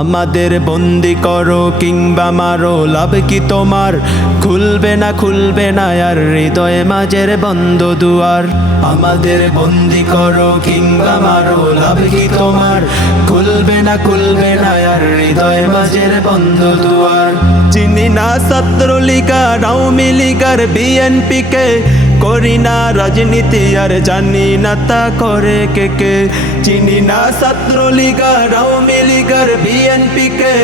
আমাদের বন্দি করো কিংবা মারো, লাভ কি তোমার? খুলবে না খুলবে না আর হৃদয় মাঝের বন্ধ দুয়ার। আমাদের বন্দি করো কিংবা মারো, লাভ কি তোমার? খুলবে না খুলবে না আর হৃদয় মাঝের বন্ধ দুয়ার। চিনি না ছাত্রলীগার আওয়ামী লীগার বিএনপি কে করি না রাজনীতি আর জানি না তা করে কে কে। চিনি না ছাত্রলীগার, আওয়ামী লীগার বিএনপি কে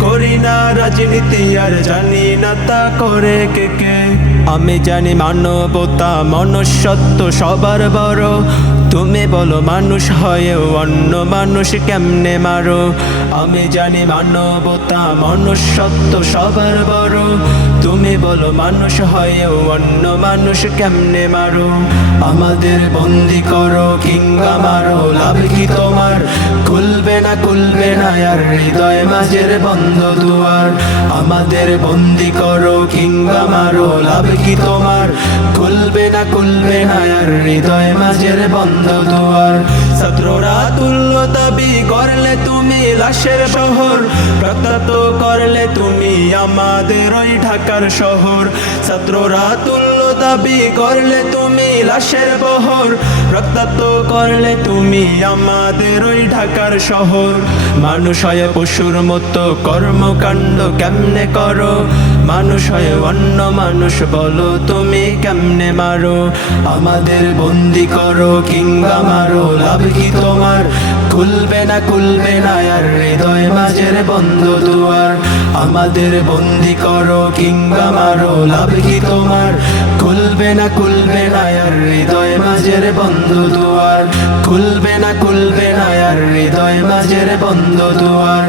করি না রাজনীতি আর জানি না তা করে কে কে। আমি জানি মানবতা, মনুষ্যত্ব সবার বড়। তুমি বলো, মানুষ হয়েও অন্য মানুষ কেমনে মারো? আমি জানি মানবতা মানুষ মনুষ্যত্ব সবার বড়। তুমি বলো, মানুষ হয়েও অন্য মানুষ কেমনে মারো? আমাদের বন্দি করো কিংবা মারো, লাভ কি তোমার? না খুলবে না আর হৃদয় মাঝের বন্ধ দুয়ার। আমাদের বন্দি করো কিংবা মারো, লাভ কি তোমার? খুলবে না খুলবে না আর হৃদয় মাঝের বন্ধ দুয়ার। ছাত্ররা তুল্য দাবি করলে তুমি লাশের শহর। রক্তাক্ত করলে তুমি আমাদের ওই ঢাকার শহর। ছাত্ররা তুল্য দাবি করলে তুমি লাশের বহর। রক্তাক্ত করলে তুমি আমাদের ওই ঢাকার শহর। মানুষ হয়ে পশুর মতো কর্মকাণ্ড কেমনে করো? মানুষ হয়ে অন্য মানুষ বলো তুমি কেমনে মারো? আমাদের বন্দি করো কিংবা মারো, লাভ কি তোমার? খুলবে না খুলবে না, আর হৃদয় মাঝের বন্ধ দুয়ার। আমাদের বন্দি করো কিংবা মারো, লাভ কি তোমার? না, খুলবে না আর হৃদয় মাঝের বন্ধু দুয়ার। খুলবে না খুলবে না আর হৃদয় মাঝের বন্ধু দুয়ার।